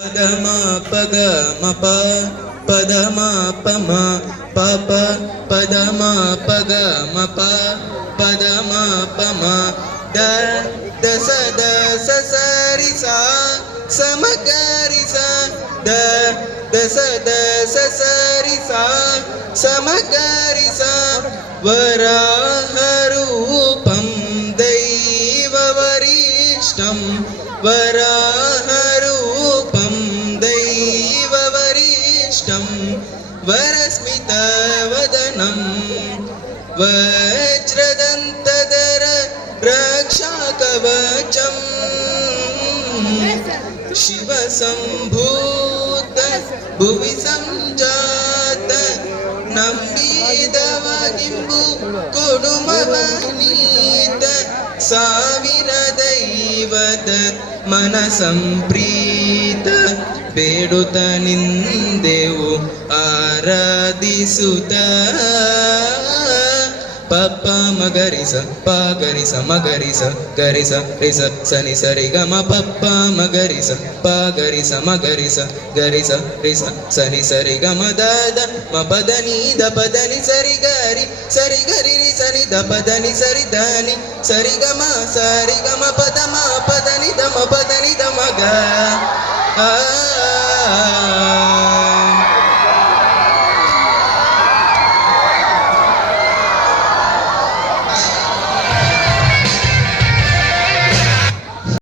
Padama pagama pa padama pama papa padama pagama pa padama pama da dasa dasa sarisa samagarisa da dasa dasa sarisa samagarisa varaharupam daivavarishtam varaharupam daivavarishtam varasmitavadanam vajradantadara rakshakavacham ಶಿವಸಂಭೂತ ಭುವಿ ಸಂಜಾತ ನಂಬಿದವಾಗಿಂಬು ಕೊಡುಮವನೀತ ಸಾವಿರ ದೈವದ ಮನ ಸಂಪ್ರೀತ ಬೇಡುತ್ತ ನಿಂದೆವು ಆರಾಧಿಸುತ್ತ ಪಪ್ಪ ಮಗರಿಸ ಪಗರಿಸ ಮಗರಿಸ ಗರಿಸ ರಿಸ ಸನಿ ಸರಿ ಗಮ ಪಪ್ಪ ಮಗರಿಸ ಪಗರಿಸ ಮಗರಿಸ ಗರಿಸ ರಿಸ ಸನಿ ಸರಿ ಗಮ ದಾದ ಮ ಪದನಿ the ಪದನಿ ಸರಿ ಗರಿ ರಿ ಸನಿ ದ ಪದನಿ ಸರಿ ದಾನಿ ಸರಿ ಗಮ ಪದ ಮ ಪದನಿ ದ ಮ ಪದನಿ ದ ಮಗ